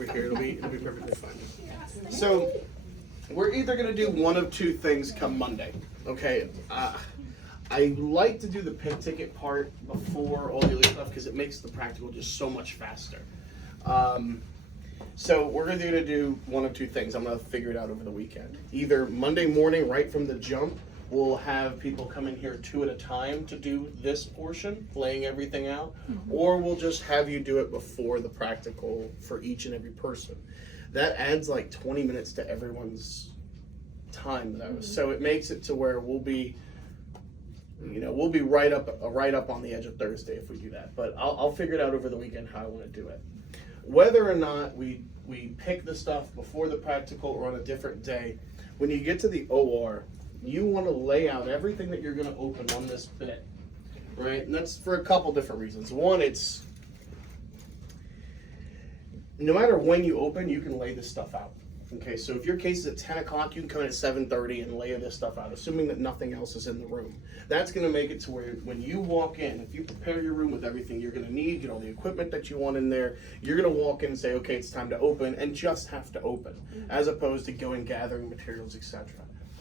over here. It'll be perfectly fine. So we're either gonna do one of two things come Monday. Okay. I like to do the pit ticket part before all the other stuff because it makes the practical just so much faster. So we're gonna do one of two things. I'm gonna figure it out over the weekend. Either Monday morning, right from the jump, we'll have people come in here 2 at a time to do this portion, laying everything out, or we'll just have you do it before the practical for each and every person. That adds like 20 minutes to everyone's time though. So it makes it to where we'll be right up on the edge of Thursday if we do that. But I'll figure it out over the weekend how I want to do it. Whether or not we pick the stuff before the practical or on a different day, when you get to the OR, you want to lay out everything that you're going to open on this bit, right? And that's for a couple different reasons. One, it's no matter when you open, you can lay this stuff out. Okay, so if your case is at 10 o'clock, you can come in at 7:30 and lay this stuff out, assuming that nothing else is in the room. That's going to make it to where when you walk in, if you prepare your room with everything you're going to need, get all the equipment that you want in there, you're going to walk in and say, okay, it's time to open, and just have to open, as opposed to going gathering materials, etc.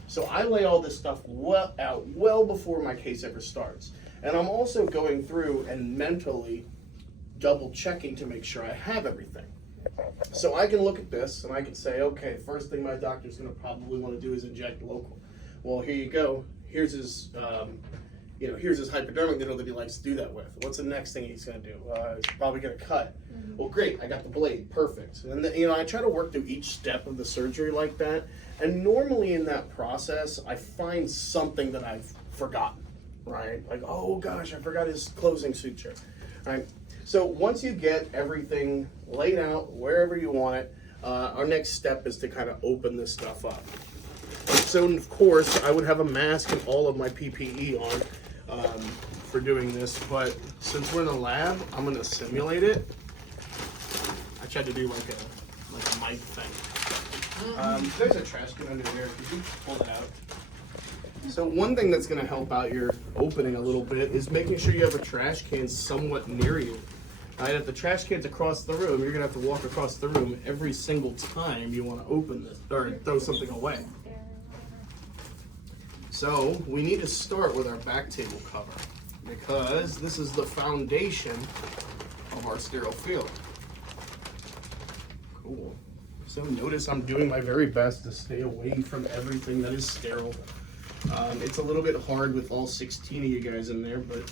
So I lay all this stuff well before my case ever starts. And I'm also going through and mentally double checking to make sure I have everything. So I can look at this and I can say, okay, first thing my doctor's going to probably want to do is inject local. Well, here you go. Here's his, here's his hypodermic needle that he likes to do that with. What's the next thing he's going to do? He's probably going to cut. Well, great. I got the blade. Perfect. And then, I try to work through each step of the surgery like that. And normally in that process, I find something that I've forgotten, right? Like, oh gosh, I forgot his closing suture, right? So once you get everything laid out wherever you want it, our next step is to kind of open this stuff up. So of course, I would have a mask and all of my PPE on for doing this, but since we're in a lab, I'm gonna simulate it. I tried to do like a mic thing. There's a trash can under here. Could you pull it out? So one thing that's going to help out your opening a little bit is making sure you have a trash can somewhat near you. Right, if the trash can's across the room, you're going to have to walk across the room every single time you want to open this or throw something away. So we need to start with our back table cover because this is the foundation of our sterile field. Cool. So notice I'm doing my very best to stay away from everything that is sterile. It's a little bit hard with all 16 of you guys in there, but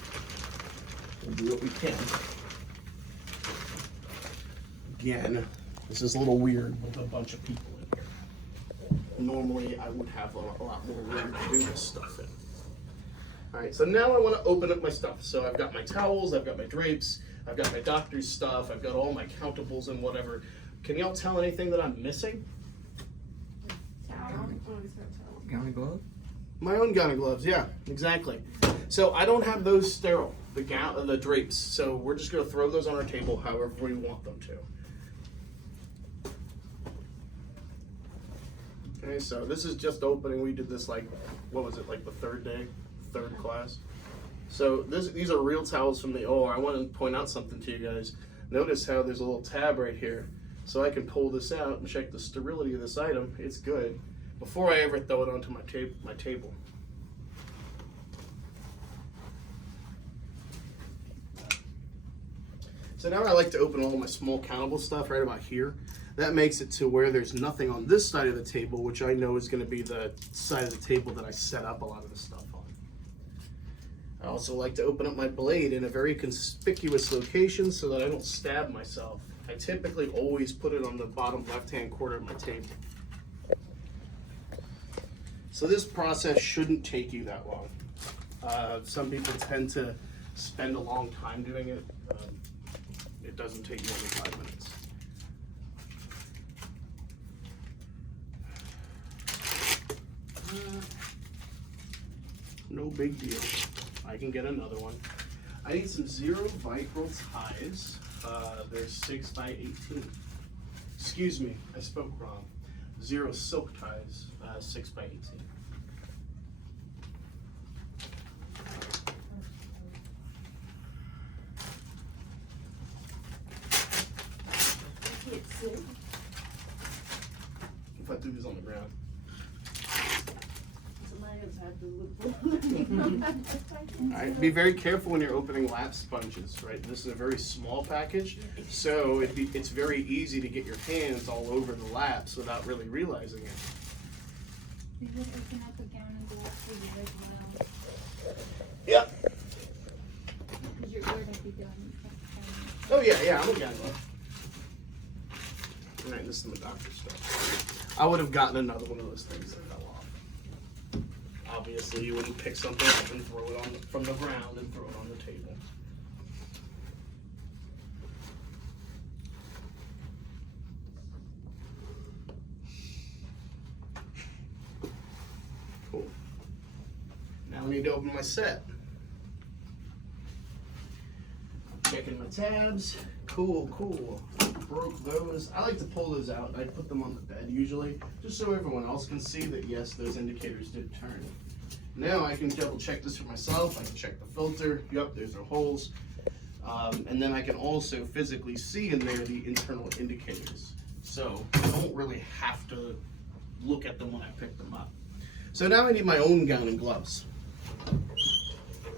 we'll do what we can. Again, this is a little weird with a bunch of people in here. Normally, I would have a lot more room to do this stuff in. All right, so now I want to open up my stuff. So I've got my towels, I've got my drapes, I've got my doctor's stuff, I've got all my countables and whatever. Can y'all tell anything that I'm missing? Gown and glove? My own gown and gloves, yeah, exactly. So I don't have those sterile, the drapes. So we're just gonna throw those on our table however we want them to. Okay, so this is just opening. We did this like the third day, third class. So these are real towels from the OR. I want to point out something to you guys. Notice how there's a little tab right here. So I can pull this out and check the sterility of this item. It's good before I ever throw it onto my table. So now I like to open all my small countable stuff right about here. That makes it to where there's nothing on this side of the table, which I know is going to be the side of the table that I set up a lot of the stuff on. I also like to open up my blade in a very conspicuous location so that I don't stab myself. I typically always put it on the bottom left-hand corner of my table. So this process shouldn't take you that long. Some people tend to spend a long time doing it. It doesn't take more than 5 minutes. No big deal. I can get another one. I need some zero Vicryl ties. They're 6 by 18. Excuse me, I spoke wrong. Zero silk ties, 6 by 18. I can't see If I threw these on the ground. Somebody else had to look for. Alright, be very careful when you're opening lap sponges, right? This is a very small package, so it's very easy to get your hands all over the laps without really realizing it. We would open up a gown and go up for you as well. Yep. You're going to be done. Oh yeah, I'm a guy. Alright, this is the doctor stuff. I would have gotten another one of those things that fell off. Obviously, you wouldn't pick something up and throw it from the ground and throw it on the table. Cool. Now I need to open my set. Checking my tabs. Cool. Broke those. I like to pull those out. I put them on the bed usually, just so everyone else can see that yes, those indicators did turn. Now I can double check this for myself. I can check the filter. Yep, there's no holes. And then I can also physically see in there the internal indicators. So I don't really have to look at them when I pick them up. So now I need my own gown and gloves.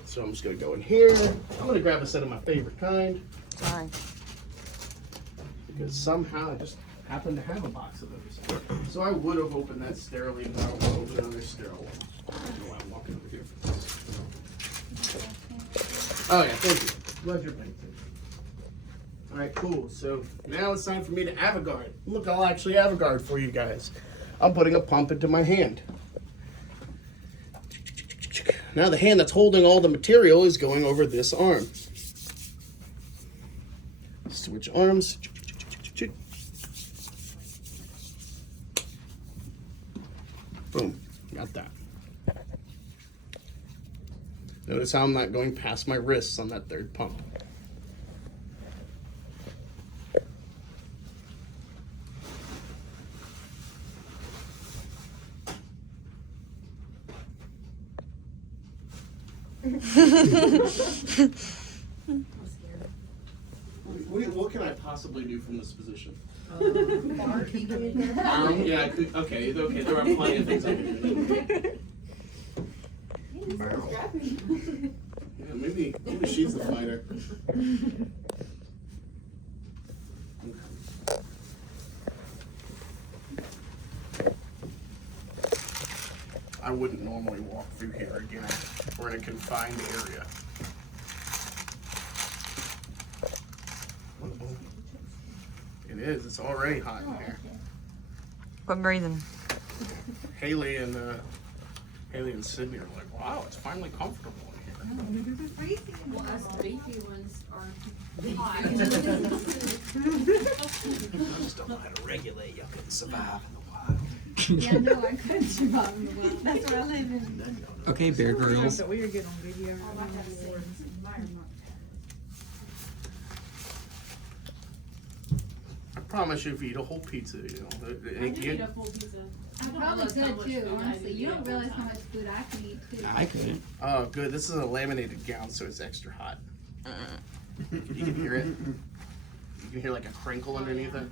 So I'm just gonna go in here. I'm gonna grab a set of my favorite kind. Sorry. Because somehow I just happened to have a box of those. So I would have opened that sterilely, but I will open another sterile one. I don't know why I'm walking over here for this. Oh yeah, thank you. Glad you're paying attention. Alright, cool. So now it's time for me to Avogard. Look, I'll actually Avogard for you guys. I'm putting a pump into my hand. Now the hand that's holding all the material is going over this arm. Switch arms. Boom, got that. Notice how I'm not going past my wrists on that third pump. What can I possibly do from this position? Yeah, I could, okay, there are plenty of things I can do. Yeah, maybe she's the fighter. I wouldn't normally walk through here again. We're in a confined area. It is. It's already hot in here. Quit breathing. Haley and Sydney are like, wow, it's finally comfortable in here. Well, us beefy ones are I just don't know how to regulate. Y'all couldn't survive in the wild. Yeah, no, I couldn't survive in the wild. That's where I live in. Okay, Bear Grylls. We are good on video. I promise you, if you eat a whole pizza, you know, I can eat a full pizza. I probably could too, honestly. You don't realize how much food I can eat too. I couldn't. oh, good. This is a laminated gown, so it's extra hot. You can hear it. You can hear like a crinkle underneath it.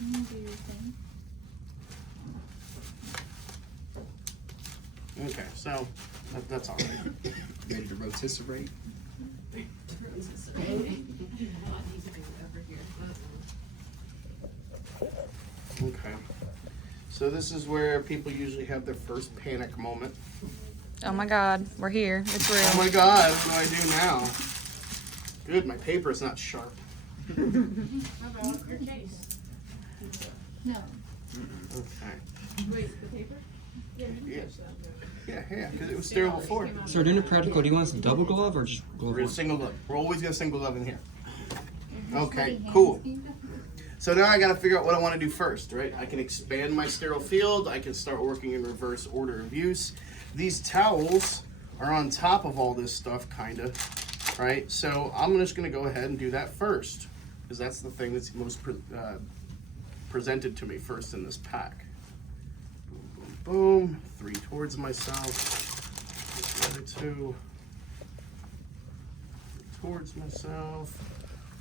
You do your thing. Okay, so that's all right. Ready to rotisserate? Okay. So this is where people usually have their first panic moment. Oh my God, we're here. It's Oh real. my God, what do I do now? Good, my paper is not sharp. How about your case? No. Okay. Wait, the paper? Yeah, because it was sterile before. So we're doing a practical. Do you want us to double glove or just glove We're gonna one? single glove. We're always gonna single glove in here. Okay, Sweaty cool. hands, Steve. So now I gotta figure out what I wanna do first, right? I can expand my sterile field. I can start working in reverse order of use. These towels are on top of all this stuff, kinda, right? So I'm just gonna go ahead and do that first, because that's the thing that's most presented to me first in this pack. Boom, boom, boom. 3 towards myself. The other 2 towards myself.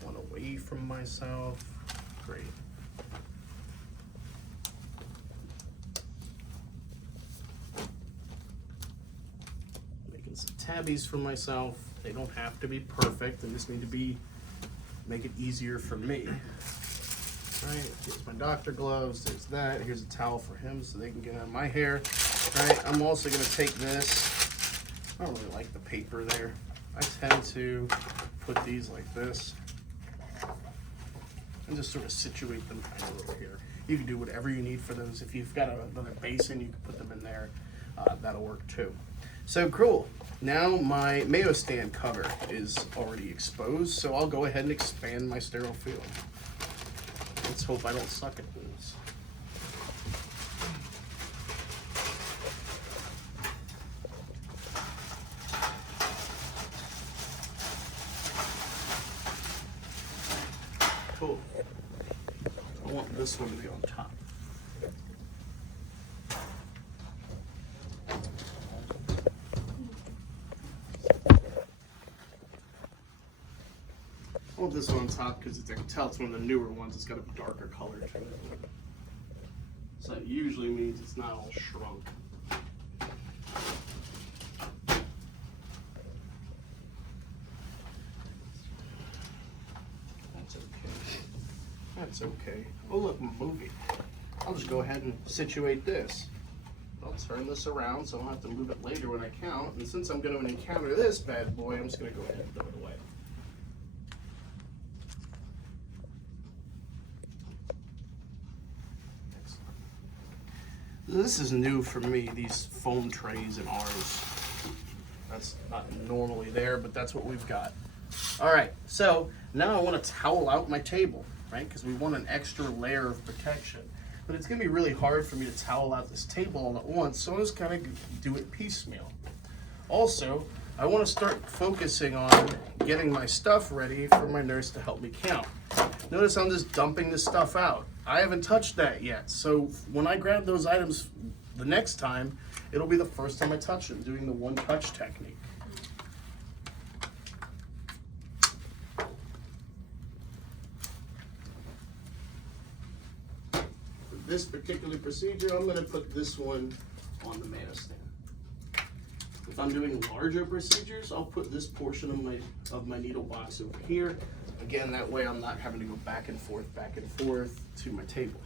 1 away from myself. Great. tabbies for myself. They don't have to be perfect. They just need to make it easier for me. Right, here's my doctor gloves, there's that. Here's a towel for him so they can get out my hair. Right, I'm also gonna take this. I don't really like the paper there. I tend to put these like this and just sort of situate them kind of over here. You can do whatever you need for those. If you've got another basin, you can put them in there. That'll work too. So cool. Now my mayo stand cover is already exposed, so I'll go ahead and expand my sterile field. Let's hope I don't suck at this. Cool. I want this one to be on top. I want this one on top because I can tell it's one of the newer ones. It's got a darker color to it. So that usually means it's not all shrunk. That's okay. That's okay. Oh look, I'm moving. I'll just go ahead and situate this. I'll turn this around so I don't have to move it later when I count. And since I'm going to encounter this bad boy, I'm just going to go ahead and throw it away. This is new for me, these foam trays in ours. That's not normally there, but that's what we've got. All right, so now I want to towel out my table, right? Because we want an extra layer of protection. But it's gonna be really hard for me to towel out this table all at once, so I'm just kind of do it piecemeal. Also, I want to start focusing on getting my stuff ready for my nurse to help me count. Notice I'm just dumping this stuff out. I haven't touched that yet, so when I grab those items the next time, it'll be the first time I touch them, doing the one-touch technique. For this particular procedure, I'm going to put this one on the mayo stand. If I'm doing larger procedures, I'll put this portion of my needle box over here. Again, that way I'm not having to go back and forth to my table.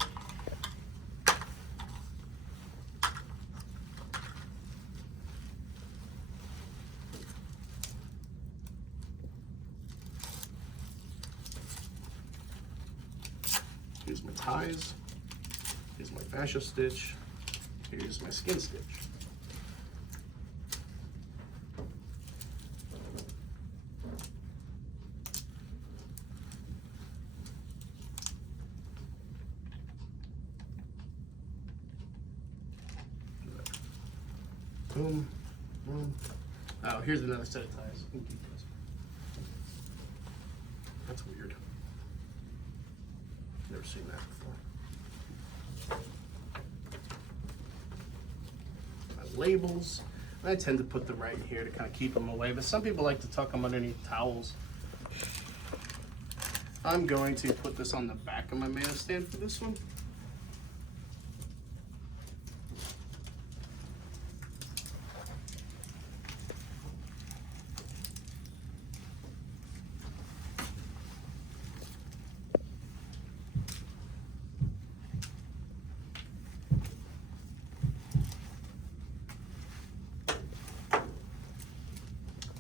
Here's my ties. Here's my fascia stitch. Here's my skin stitch. Boom, boom. Oh, here's another set of ties. Keep those. That's weird. Never seen that before. My labels. I tend to put them right here to kind of keep them away, but some people like to tuck them underneath towels. I'm going to put this on the back of my mayo stand for this one.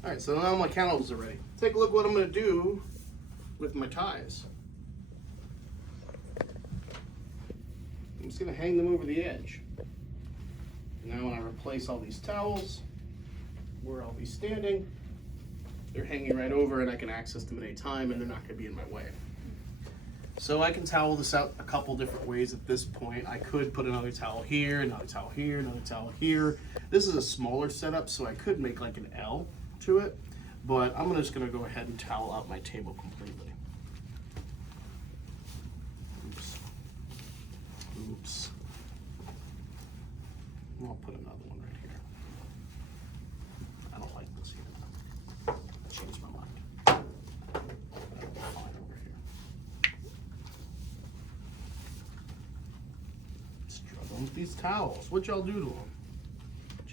All right, so now my candles are ready. Take a look what I'm gonna do with my ties. I'm just gonna hang them over the edge. Now when I replace all these towels, where I'll be standing, they're hanging right over and I can access them at any time and they're not gonna be in my way. So I can towel this out a couple different ways at this point. I could put another towel here, another towel here, another towel here. This is a smaller setup, so I could make like an L to it, but I'm just gonna go ahead and towel out my table completely. Oops. Oops. I'll put another one right here. I don't like this either. Change my mind. That'll be fine over here. Struggling with these towels. What y'all do to them?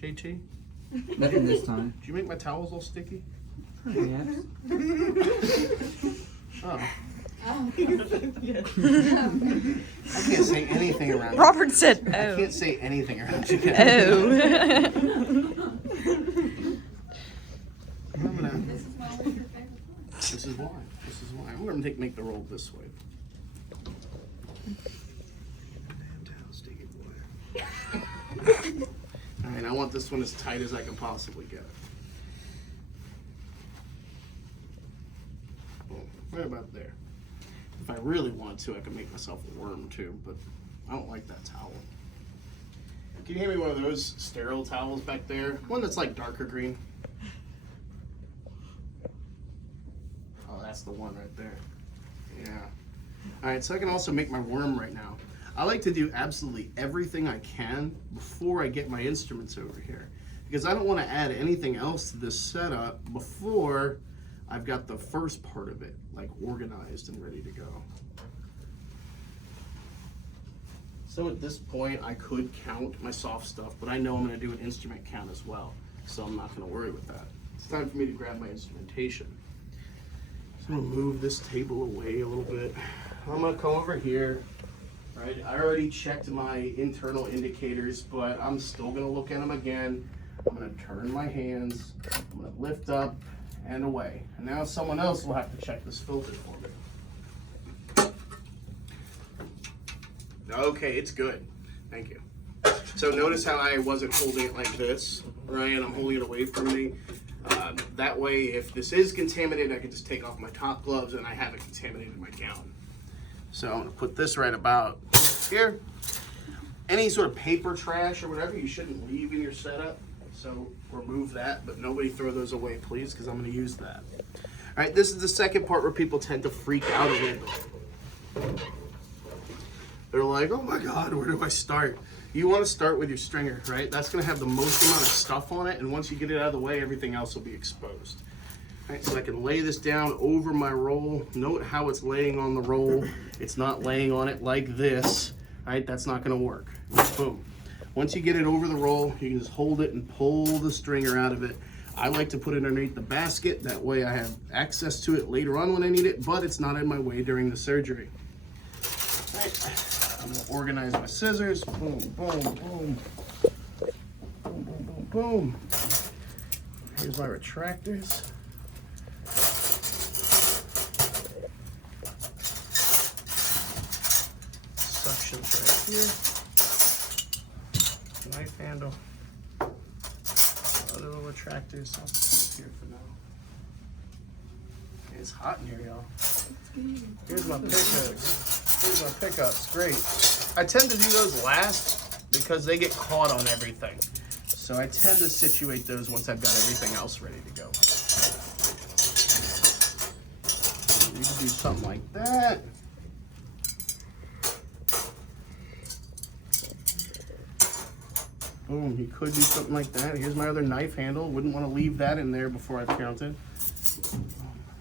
JT? Nothing this time. Did you make my towels all sticky? Yes. Oh. Oh. I can't say anything around you. Robert said, I "Oh, can't say anything around you. oh." I'm gonna, This is why we're your favorite part. this is why. This is why. I'm gonna make the roll this way. Damn towel, sticky boy. All right, I want this one as tight as I can possibly get it. Boom, right about there. If I really want to, I could make myself a worm too, but I don't like that towel. Can you hand me one of those sterile towels back there? One that's like darker green. Oh, that's the one right there. Yeah. All right, so I can also make my worm right now. I like to do absolutely everything I can before I get my instruments over here, because I don't want to add anything else to this setup before I've got the first part of it like organized and ready to go. So at this point, I could count my soft stuff, but I know I'm going to do an instrument count as well, so I'm not going to worry with that. It's time for me to grab my instrumentation. So I'm going to move this table away a little bit. I'm going to come over here. Right, I already checked my internal indicators, but I'm still going to look at them again. I'm going to turn my hands, I'm going to lift up and away. And now someone else will have to check this filter for me. Okay, it's good. Thank you. So notice how I wasn't holding it like this, right? And I'm holding it away from me. That way, if this is contaminated, I can just take off my top gloves and I haven't contaminated my gown. So I'm gonna put this right about here. Any sort of paper trash or whatever you shouldn't leave in your setup. So remove that, but nobody throw those away, please, because I'm gonna use that. All right, this is the second part where people tend to freak out a little bit. They're like, oh my God, where do I start? You wanna start with your stringer, right? That's gonna have the most amount of stuff on it, and once you get it out of the way, everything else will be exposed. All right, so I can lay this down over my roll. Note how it's laying on the roll. It's not laying on it like this. All right, that's not gonna work. Boom. Once you get it over the roll, you can just hold it and pull the stringer out of it. I like to put it underneath the basket. That way I have access to it later on when I need it, but it's not in my way during the surgery. All right, I'm gonna organize my scissors. Boom, boom, boom. Boom, boom, boom, boom. Here's my retractors. Suctions right here. Knife handle. Other little retractors. I'll put here for now. It's hot in here, y'all. Here's my pickups. Here's my pickups. Great. I tend to do those last because they get caught on everything. So I tend to situate those once I've got everything else ready to go. You can do something like that. Boom, you could do something like that. Here's my other knife handle. Wouldn't want to leave that in there before I've counted.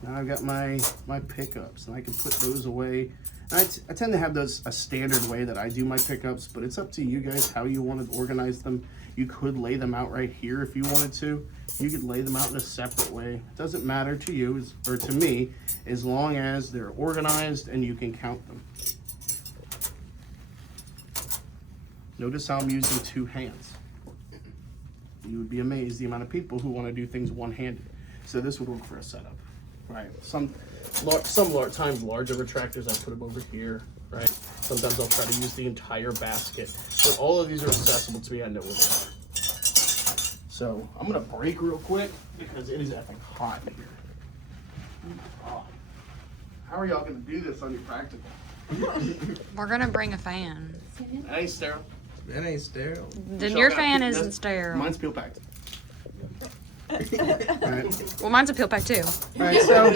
Now I've got my pickups, and I can put those away. I tend to have those a standard way that I do my pickups, but it's up to you guys how you want to organize them. You could lay them out right here if you wanted to. You could lay them out in a separate way. It doesn't matter to you, or to me, as long as they're organized and you can count them. Notice how I'm using two hands. You would be amazed the amount of people who want to do things one-handed. So this would work for a setup, right? Some times larger retractors, I put them over here, right? Sometimes I'll try to use the entire basket, but all of these are accessible to me. I know where they are. So I'm gonna break real quick because it is effing hot in here. Oh. How are y'all gonna do this on your practical? We're gonna bring a fan. That ain't sterile. That ain't sterile. Then Michelle your got fan peel- isn't that's- sterile. Mine's peel packed. Alright. Well, mine's a peel pack too. Alright, so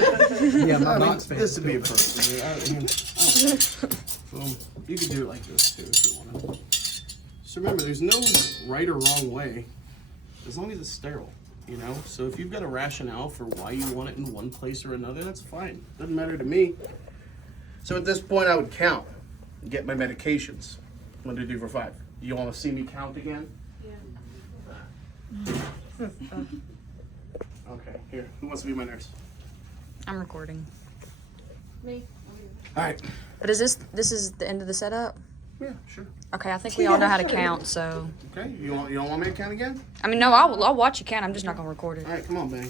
Yeah, my I mean, box fan. this would be appropriate. Boom. You could do it like this too if you wanted. So remember, there's no right or wrong way, as long as it's sterile, you know? So if you've got a rationale for why you want it in one place or another, that's fine. Doesn't matter to me. So at this point, I would count and get my medications. 1, 2, 3, 4, 5. You want to see me count again? Yeah. Okay, here. Who wants to be my nurse? I'm recording. Me. All right. But is this is the end of the setup? Yeah, sure. Okay, I think we all know how to count, so. Okay. You don't want me to count again? I mean, no, I'll watch you count. I'm just not gonna record it. All right, come on, Bang.